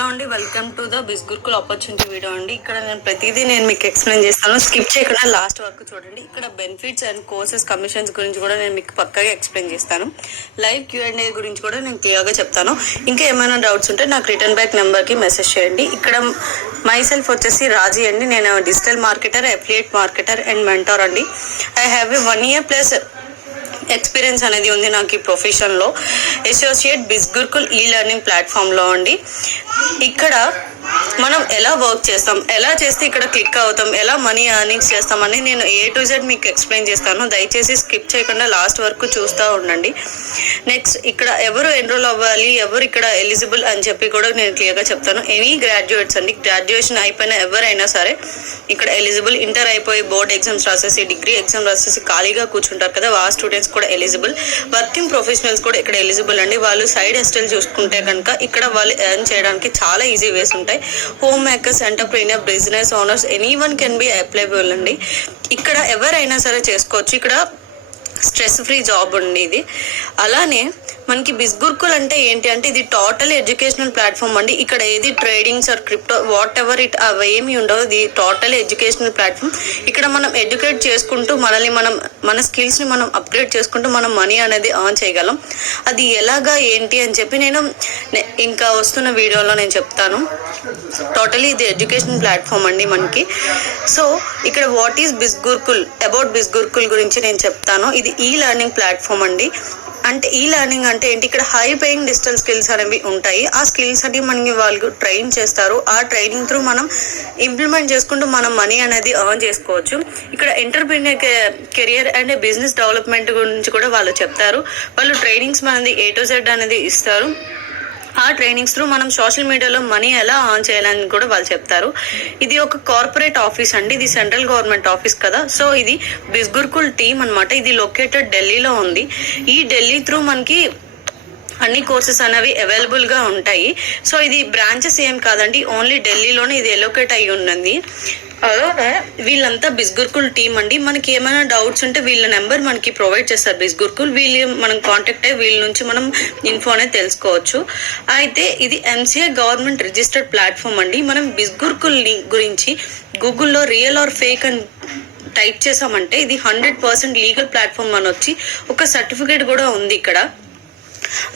Hello అండి, welcome to the Bizgurukul opportunity video అండి. ఇక్కడ నేను మీకు ఎక్స్ప్లెయిన్ చేస్తాను. స్కిప్ చేయకుండా లాస్ట్ వరకు చూడండి. ఇక్కడ బెనిఫిట్స్ అండ్ కోర్సెస్ కమిషన్స్ గురించి కూడా నేను మీకు పక్కాగా ఎక్స్ప్లెయిన్ చేస్తాను. లైవ్ Q&A గురించి కూడా నేను క్లియర్గా చెప్తాను. ఇంకా ఏమైనా డౌట్స్ ఉంటే నాకు రిటర్న్ బ్యాక్ నెంబర్కి మెసేజ్ చేయండి. ఇక్కడ మై సెల్ఫ్ వచ్చేసి రాజీ అండి. నేను digital marketer, affiliate marketer and mentor అండి. I have a 1 year plus experience అనేది ఉంది నాకు ఈ ప్రొఫెషన్లో. అసోసియేట్ బిస్గుర్కుల్ లెర్నింగ్ ప్లాట్ఫామ్లో అండి. ఇక్కడ మనం ఎలా వర్క్ చేస్తాం, ఎలా చేస్తే ఇక్కడ క్లిక్ అవుతాం, ఎలా మనీ ఎర్నింగ్స్ చేస్తామని నేను A to Z మీకు ఎక్స్ప్లెయిన్ చేస్తాను. దయచేసి స్కిప్ చేయకుండా లాస్ట్ వరకు చూస్తూ ఉండండి. నెక్స్ట్ ఇక్కడ ఎవరు ఎన్రోల్ అవ్వాలి, ఎవరు ఇక్కడ ఎలిజిబుల్ అని చెప్పి కూడా నేను క్లియర్గా చెప్తాను. ఎనీ గ్రాడ్యుయేట్స్ అండి, గ్రాడ్యుయేషన్ అయిపోయిన ఎవరైనా సరే ఇక్కడ ఎలిజిబుల్. ఇంటర్ అయిపోయి బోర్డ్ ఎగ్జామ్స్ రాసేసి, డిగ్రీ ఎగ్జామ్ రాసేసి ఖాళీగా కూర్చుంటారు కదా, ఆ స్టూడెంట్స్ కూడా ఎలిజిబుల్. వర్కింగ్ ప్రొఫెషనల్స్ కూడా ఇక్కడ ఎలిజిబుల్ అండి. వాళ్ళు సైడ్ హస్టల్ చూసుకుంటే కనుక ఇక్కడ వాళ్ళు ఎర్న్ చేయడానికి చాలా ఈజీ వేస్ ఉంటాయి. Home makers, entrepreneur, business owners, anyone can be applicable అండి. ఇక్కడ ఎవరైనా సరే చేసుకోవచ్చు. ఇక్కడ స్ట్రెస్ ఫ్రీ జాబ్ అండి ఇది. అలానే మనకి బిస్గుర్కుల్ అంటే ఏంటి అంటే ఇది టోటల్ ఎడ్యుకేషనల్ ప్లాట్ఫామ్ అండి. ఇక్కడ ఏది tradings or crypto whatever it అవి ఏమి ఉండవు. ఇది టోటల్ ఎడ్యుకేషనల్ ప్లాట్ఫామ్. ఇక్కడ మనం ఎడ్యుకేట్ చేసుకుంటూ మనల్ని మన స్కిల్స్ని మనం అప్గ్రేడ్ చేసుకుంటూ మనం మనీ అనేది ఎర్న్ చేయగలం. అది ఎలాగా ఏంటి అని చెప్పి నేను ఇంకా వస్తున్న వీడియోలో నేను చెప్తాను. టోటలీ ఇది ఎడ్యుకేషనల్ ప్లాట్ఫామ్ అండి మనకి. సో ఇక్కడ వాట్ ఈజ్ బిస్గుర్కుల్, అబౌట్ బిస్గుర్కుల్ గురించి నేను చెప్తాను. ఇది లెర్నింగ్ ప్లాట్ఫామ్ అండి. అంటే లెర్నింగ్ అంటే ఏంటి, ఇక్కడ హై పేయింగ్ డిజిటల్ స్కిల్స్ అనేవి ఉంటాయి. ఆ స్కిల్స్ అని మనకి వాళ్ళు ట్రైన్ చేస్తారు. ఆ ట్రైనింగ్ త్రూ మనం ఇంప్లిమెంట్ చేసుకుంటూ మనం మనీ అనేది ఎర్న్ చేసుకోవచ్చు. ఇక్కడ entrepreneur career and business development గురించి కూడా వాళ్ళు చెప్తారు. వాళ్ళు ట్రైనింగ్స్ మనది A to Z అనేది ఇస్తారు. ఆ ట్రైనింగ్స్ త్రూ మనం సోషల్ మీడియాలో మనీ ఎలా ఆన్ చేయాలని కూడా వాళ్ళు చెప్తారు. ఇది ఒక కార్పొరేట్ ఆఫీస్ అండి. ఇది సెంట్రల్ గవర్నమెంట్ ఆఫీస్ కదా. సో ఇది బిస్గుర్కుల్ టీమ్ అనమాట. ఇది లొకేటెడ్ ఢిల్లీలో ఉంది. ఈ ఢిల్లీ త్రూ మనకి అన్ని కోర్సెస్ అనేవి అవైలబుల్గా ఉంటాయి. సో ఇది బ్రాంచెస్ ఏం కాదండి, ఓన్లీ ఢిల్లీలోనే ఇది ఎలొకేట్ అయ్యి ఉన్నది. అలానే వీళ్ళంతా బిస్గుర్కుల్ టీమ్ అండి. మనకి ఏమైనా డౌట్స్ ఉంటే వీళ్ళ నెంబర్ మనకి ప్రొవైడ్ చేస్తారు బిస్గుర్కుల్. వీళ్ళు మనం కాంటాక్ట్ అయ్యి వీళ్ళ నుంచి మనం ఇన్ఫో అనేది తెలుసుకోవచ్చు. అయితే ఇది MCA గవర్నమెంట్ రిజిస్టర్డ్ ప్లాట్ఫామ్ అండి. మనం బిస్గుర్కుల్ గురించి గూగుల్లో రియల్ ఆర్ ఫేక్ అని టైప్ చేసామంటే ఇది 100% లీగల్ ప్లాట్ఫామ్ అని వచ్చి ఒక సర్టిఫికేట్ కూడా ఉంది ఇక్కడ.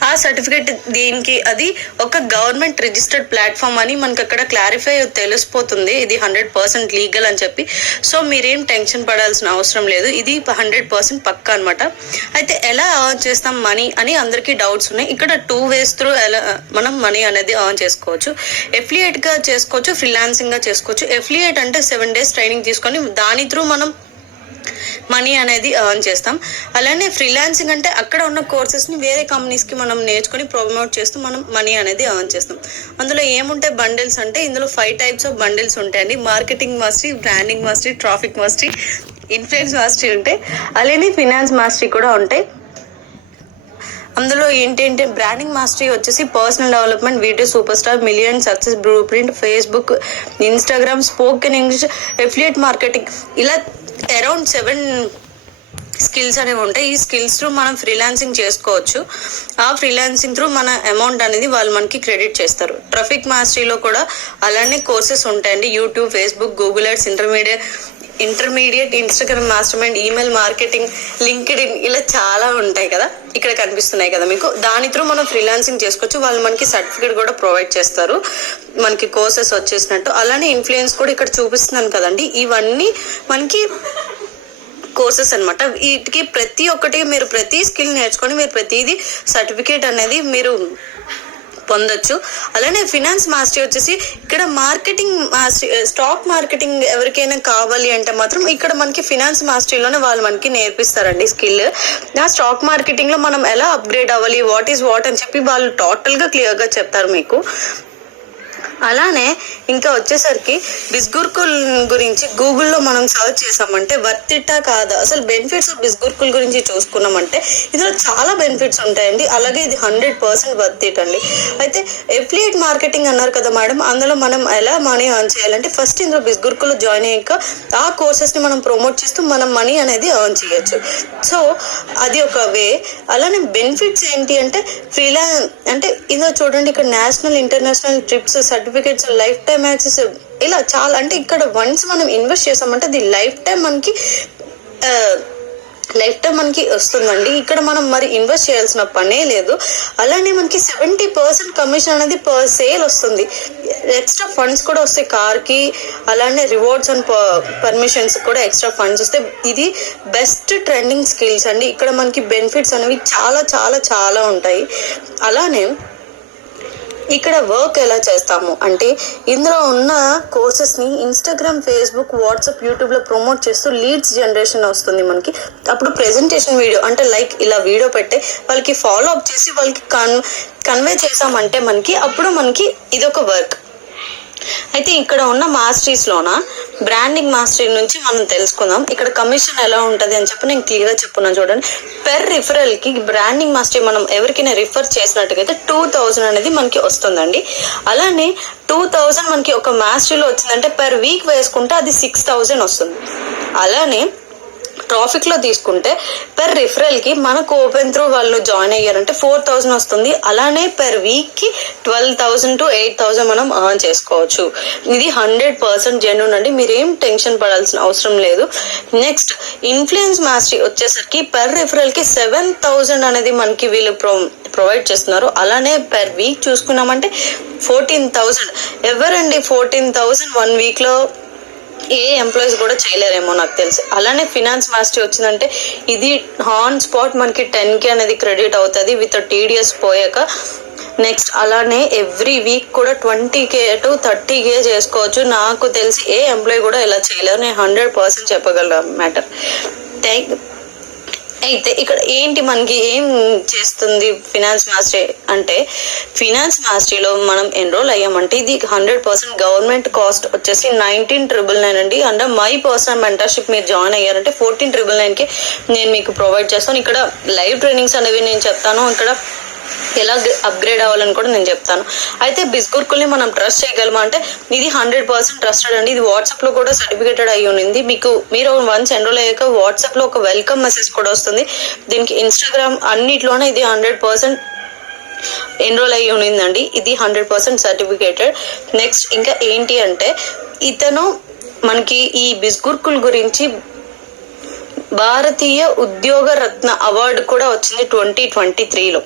ఆ సర్టిఫికేట్ దీనికి అది ఒక గవర్నమెంట్ రిజిస్టర్డ్ ప్లాట్ఫామ్ అని మనకి అక్కడ క్లారిఫై తెలిసిపోతుంది. ఇది 100% లీగల్ అని చెప్పి. సో మీరేం టెన్షన్ పడాల్సిన అవసరం లేదు. ఇది 100% పక్కా అనమాట. అయితే ఎలా ఎర్న్ చేస్తాం మనీ అని అందరికీ డౌట్స్ ఉన్నాయి. ఇక్కడ 2 ways త్రూ ఎలా మనం మనీ అనేది ఎర్న్ చేసుకోవచ్చు. ఎఫిలియేట్గా చేసుకోవచ్చు, ఫ్రీలాన్సింగ్గా చేసుకోవచ్చు. ఎఫిలియేట్ అంటే 7 days ట్రైనింగ్ తీసుకొని దాని త్రూ మనం మనీ అనేది ఎర్న్ చేస్తాం. అలానే ఫ్రీలాన్సింగ్ అంటే అక్కడ ఉన్న కోర్సెస్ని వేరే కంపెనీస్కి మనం నేర్చుకొని ప్రమోట్ చేస్తూ మనం మనీ అనేది ఎర్న్ చేస్తాం. అందులో ఏముంటాయి బండిల్స్ అంటే ఇందులో 5 types ఆఫ్ బండిల్స్ ఉంటాయండి. Marketing mastery, branding mastery, traffic mastery, influence mastery ఉంటాయి. అలానే ఫినాన్స్ మాస్టరీ కూడా ఉంటాయి. అందులో ఏంటంటే బ్రాండింగ్ మాస్టరీ వచ్చేసి personal development, video super star, million success blue print, Facebook, Instagram, spoken English, affiliate marketing, ఇలా అరౌండ్ 7 స్కిల్స్ అనేవి ఉంటాయి. ఈ స్కిల్స్ త్రూ మనం ఫ్రీలాన్సింగ్ చేసుకోవచ్చు. ఆ ఫ్రీలాన్సింగ్ త్రూ మన అమౌంట్ అనేది వాళ్ళు మనకి క్రెడిట్ చేస్తారు. ట్రాఫిక్ మాస్టరీలో కూడా అలానే కోర్సెస్ ఉంటాయండి. YouTube, Facebook, Google ads, intermediate, Instagram master mind, email marketing, LinkedIn, ఇలా చాలా ఉంటాయి కదా, ఇక్కడ కనిపిస్తున్నాయి కదా మీకు. దాని త్రూ మనం ఫ్రీలాన్సింగ్ చేసుకోవచ్చు. వాళ్ళు మనకి సర్టిఫికేట్ కూడా ప్రొవైడ్ చేస్తారు మనకి కోర్సెస్ వచ్చేసినట్టు. అలానే ఇన్ఫ్లుయెన్స్ కూడా ఇక్కడ చూపిస్తున్నాను కదండి. ఇవన్నీ మనకి కోర్సెస్ అనమాట. వీటికి ప్రతి ఒక్కటి మీరు ప్రతి స్కిల్ నేర్చుకొని మీరు ప్రతిదీ సర్టిఫికేట్ అనేది మీరు పొందొచ్చు. అలానే ఫినాన్స్ మాస్టరీ వచ్చేసి ఇక్కడ మార్కెటింగ్ మాస్టరీ, స్టాక్ మార్కెటింగ్ ఎవరికైనా కావాలి అంటే మాత్రం ఇక్కడ మనకి ఫినాన్స్ మాస్టరీలోనే వాళ్ళు మనకి నేర్పిస్తారండి స్కిల్. ఆ స్టాక్ మార్కెటింగ్లో మనం ఎలా అప్గ్రేడ్ అవ్వాలి, వాట్ ఈజ్ వాట్ అని చెప్పి వాళ్ళు టోటల్గా క్లియర్గా చెప్తారు మీకు. అలానే ఇంకా వచ్చేసరికి బిస్గుర్కుల్ గురించి గూగుల్లో మనం సర్చ్ చేసామంటే వర్తిట్టా కాదా, అసలు బెనిఫిట్స్ ఆఫ్ బిస్గుర్కుల్ గురించి చూసుకున్నామంటే ఇందులో చాలా బెనిఫిట్స్ ఉంటాయండి. అలాగే ఇది 100% వర్తిట్ అండి. అయితే ఎఫిలియేట్ మార్కెటింగ్ అన్నారు కదా మేడం, అందులో మనం ఎలా మనీ ఎర్న్ చేయాలంటే ఫస్ట్ ఇందులో బిస్గుర్కుల్లో జాయిన్ అయ్యాక ఆ కోర్సెస్ని మనం ప్రమోట్ చేస్తూ మనం మనీ అనేది ఎర్న్ చేయొచ్చు. సో అది ఒక వే. అలానే బెనిఫిట్స్ ఏంటి అంటే అంటే ఇందులో చూడండి, ఇక్కడ national international trips, certificates, life time access, ఇలా చాలా. అంటే ఇక్కడ వన్స్ మనం ఇన్వెస్ట్ చేసామంటే అది లైఫ్ టైం మనకి వస్తుందండి. ఇక్కడ మనం మరి ఇన్వెస్ట్ చేయాల్సిన పనే లేదు. అలానే మనకి 70% కమిషన్ అనేది పర్ సేల్ వస్తుంది. ఎక్స్ట్రా ఫండ్స్ కూడా వస్తాయి కార్కి. అలానే రివార్డ్స్ అండ్ పర్మిషన్స్ కూడా ఎక్స్ట్రా ఫండ్స్ వస్తాయి. ఇది బెస్ట్ ట్రెండింగ్ స్కిల్స్ అండి. ఇక్కడ మనకి బెనిఫిట్స్ అనేవి చాలా చాలా చాలా ఉంటాయి. అలానే ఇక్కడ వర్క్ ఎలా చేస్తాము అంటే ఇందులో ఉన్న కోర్సెస్ని ఇన్స్టాగ్రామ్, ఫేస్బుక్, వాట్సాప్, యూట్యూబ్లో ప్రమోట్ చేస్తూ లీడ్స్ జనరేషన్ వస్తుంది మనకి. అప్పుడు ప్రెజెంటేషన్ వీడియో అంటే లైక్ ఇలా వీడియో పెట్టే వాళ్ళకి ఫాలో అప్ చేసి వాళ్ళకి కన్వే చేసామంటే అప్పుడు మనకి ఇదొక వర్క్. అయితే ఇక్కడ ఉన్న మాస్టరీస్లోన బ్రాండింగ్ మాస్టరీ నుంచి మనం తెలుసుకుందాం. ఇక్కడ కమిషన్ ఎలా ఉంటుంది అని చెప్పి నేను క్లియర్గా చెప్పున్నాను చూడండి. పెర్ రిఫరల్కి బ్రాండింగ్ మాస్టరీ మనం ఎవరికైనా రిఫర్ చేసినట్టుగైతే 2000 అనేది మనకి వస్తుందండి. అలానే 2000 మనకి ఒక మాస్టరీలో వచ్చిందంటే పెర్ వీక్ వేసుకుంటే అది 6000 వస్తుంది. అలానే ట్రాఫిక్లో తీసుకుంటే పెర్ రిఫరల్కి మనకు ఓపెన్ త్రూ వాళ్ళు జాయిన్ అయ్యారంటే 4000 వస్తుంది. అలానే పెర్ వీక్కి 12,000 to 8,000 మనం ఎర్న్ చేసుకోవచ్చు. ఇది 100% జెన్యూన్ అండి. మీరేం టెన్షన్ పడాల్సిన అవసరం లేదు. నెక్స్ట్ ఇన్ఫ్లుయెన్స్ మాస్టరీ వచ్చేసరికి పెర్ రిఫరల్కి 7,000 అనేది మనకి వీళ్ళు ప్రొవైడ్ చేస్తున్నారు. అలానే పెర్ వీక్ చూసుకున్నామంటే 14,000. ఎవరండి 14,000 1 వీక్లో ఏ ఎంప్లాయీస్ కూడా చేయలేరేమో నాకు తెలిసి. అలానే ఫినాన్స్ మాస్టరీ వచ్చిందంటే ఇది ఆన్ స్పాట్ మనకి 10K అనేది క్రెడిట్ అవుతుంది విత్ TDS పోయాక. నెక్స్ట్ అలానే ఎవ్రీ వీక్ కూడా 20K to 30K చేసుకోవచ్చు. నాకు తెలిసి ఏ ఎంప్లాయీ కూడా ఇలా చేయలేరు. నేను 100% చెప్పగలను మ్యాటర్. అయితే ఇక్కడ ఏంటి మనకి ఏం చేస్తుంది ఫినాన్స్ మాస్టరీ అంటే, ఫినాన్స్ మాస్టరీలో మనం ఎన్రోల్ అయ్యామంటే ఇది 100% గవర్నమెంట్ కాస్ట్ వచ్చేసి 19,999 అండి. అండ్ మై పర్సనల్ మెంటర్షిప్ మీరు జాయిన్ అయ్యారంటే 14,999కి నేను మీకు ప్రొవైడ్ చేస్తాను. ఇక్కడ లైవ్ ట్రైనింగ్స్ అనేవి నేను చెప్తాను. ఇక్కడ ఎలా అప్గ్రేడ్ అవ్వాలని కూడా నేను చెప్తాను. అయితే బిస్గుర్కుల్ని మనం ట్రస్ట్ చేయగలమా అంటే ఇది 100% ట్రస్టెడ్ అండి. ఇది వాట్సాప్లో కూడా సర్టిఫికేటెడ్ అయ్యి ఉంది. మీరు వన్స్ ఎన్రోల్ అయ్యాక వాట్సాప్లో ఒక వెల్కమ్ మెసేజ్ కూడా వస్తుంది. దీనికి ఇన్స్టాగ్రామ్ అన్నిట్లోనే ఇది 100% ఎన్రోల్ అయ్యి ఉండిందండి. ఇది 100% సర్టిఫికేటెడ్. నెక్స్ట్ ఇంకా ఏంటి అంటే ఇతను మనకి ఈ బిస్గుర్కుల్ గురించి భారతీయ ఉద్యోగ రత్న అవార్డు కూడా వచ్చింది 2023లో.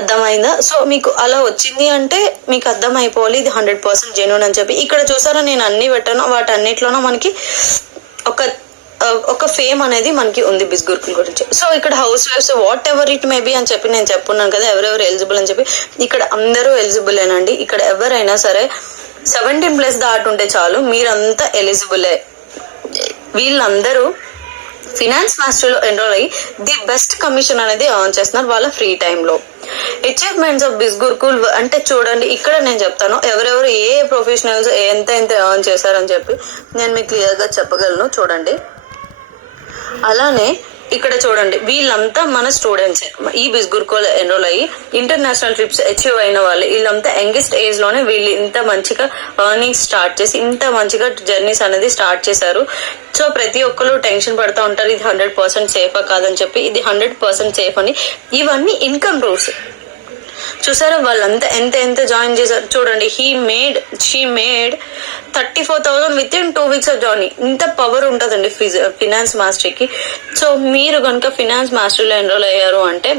అర్థమైందా? సో మీకు అలా వచ్చింది అంటే మీకు అర్థమైపోవాలి ఇది 100% జెన్యూన్ అని చెప్పి. ఇక్కడ చూసారా నేను అన్ని పెట్టాను, వాటన్నిటిలోనూ మనకి ఒక ఫేమ్ అనేది మనకి ఉంది బిస్గుర్కుల్ గురించి. సో ఇక్కడ హౌస్ వైఫ్స్ whatever it may be అని చెప్పి నేను చెప్పున్నాను కదా ఎవరెవరు ఎలిజిబుల్ అని చెప్పి. ఇక్కడ అందరూ ఎలిజిబులేనండి. ఇక్కడ ఎవరైనా సరే 17+ దాటుంటే చాలు, మీరంతా ఎలిజిబులే. వీళ్ళందరూ ఫినాన్స్ మాస్టరీలో ఎన్రోల్ అయ్యి ది బెస్ట్ కమిషన్ అనేది ఎర్న్ చేస్తున్నారు వాళ్ళ ఫ్రీ టైంలో. అచీవ్మెంట్స్ ఆఫ్ బిస్గుర్కుల్ అంటే చూడండి, ఇక్కడ నేను చెప్తాను ఎవరెవరు ఏ ప్రొఫెషనల్స్ ఎంత ఎర్న్ చేశారని చెప్పి నేను మీకు క్లియర్గా చెప్పగలను. చూడండి, అలానే ఇక్కడ చూడండి వీళ్ళంతా మన స్టూడెంట్స్. ఈ బిస్గుర్కుల్ ఎన్రోల్ అయ్యి ఇంటర్నేషనల్ ట్రిప్స్ అచీవ్ అయిన వాళ్ళు. వీళ్ళంతా యంగెస్ట్ ఏజ్ లోనే వీళ్ళు ఇంత మంచిగా ఎర్నింగ్స్ స్టార్ట్ చేసి ఇంత మంచిగా జర్నీస్ అనేది స్టార్ట్ చేశారు. సో ప్రతి ఒక్కరు టెన్షన్ పడుతూ ఉంటారు ఇది 100% సేఫా కాదని చెప్పి. ఇది 100% సేఫ్ అని. ఇవన్నీ ఇన్కమ్ ప్రూఫ్స్. చూసారా వాళ్ళంతా ఎంత జాయిన్ చేశారు చూడండి. She made 34,000 with in 2 weeks of joining. ఇంత పవర్ ఉంటుందండి ఫినాన్స్ మాస్టరీకి. సో మీరు కనుక ఫినాన్స్ మాస్టరీలో ఎన్రోల్ అయ్యారు అంటే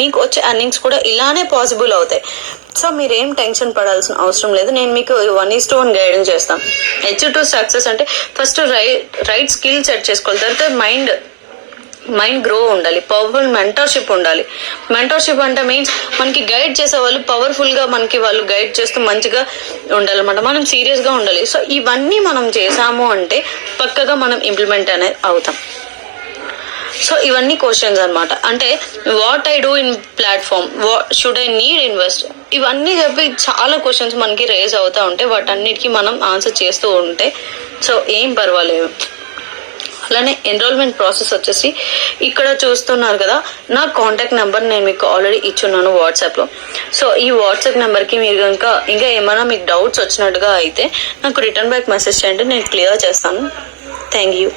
మీకు వచ్చే ఎర్నింగ్స్ కూడా ఇలానే పాసిబుల్ అవుతాయి. సో మీరేం టెన్షన్ పడాల్సిన అవసరం లేదు. నేను మీకు 1:1 గైడెన్స్ చేస్తాను. H2 సక్సెస్ అంటే ఫస్ట్ రైట్ స్కిల్ సెట్ చేసుకోవాలి. తర్వాత మైండ్ గ్రో ఉండాలి. పవర్ఫుల్ మెంటర్షిప్ ఉండాలి. మెంటర్షిప్ అంటే మీన్స్ మనకి గైడ్ చేసే వాళ్ళు పవర్ఫుల్గా మనకి వాళ్ళు గైడ్ చేస్తూ మంచిగా ఉండాలన్నమాట. మనం సీరియస్గా ఉండాలి. సో ఇవన్నీ మనం చేసాము అంటే పక్కగా మనం ఇంప్లిమెంట్ అనేది అవుతాం. సో ఇవన్నీ క్వశ్చన్స్ అనమాట. అంటే what I do in platform, should I need invest, ఇవన్నీ చెప్పి చాలా క్వశ్చన్స్ మనకి రేజ్ అవుతూ ఉంటాయి. వాటన్నిటికీ మనం ఆన్సర్ చేస్తూ ఉంటే సో ఏం పర్వాలేదు. అలానే ఎన్రోల్మెంట్ ప్రాసెస్ వచ్చేసి ఇక్కడ చూస్తున్నారు కదా, నా కాంటాక్ట్ నెంబర్ నేను మీకు ఆల్రెడీ ఇచ్చున్నాను వాట్సాప్లో. సో ఈ వాట్సాప్ నెంబర్కి మీరు కనుక ఇంకా ఏమైనా మీకు డౌట్స్ వచ్చినట్టుగా అయితే నాకు రిటర్న్ బ్యాక్ మెసేజ్ చేయండి, నేను క్లియర్ చేస్తాను. Thank you.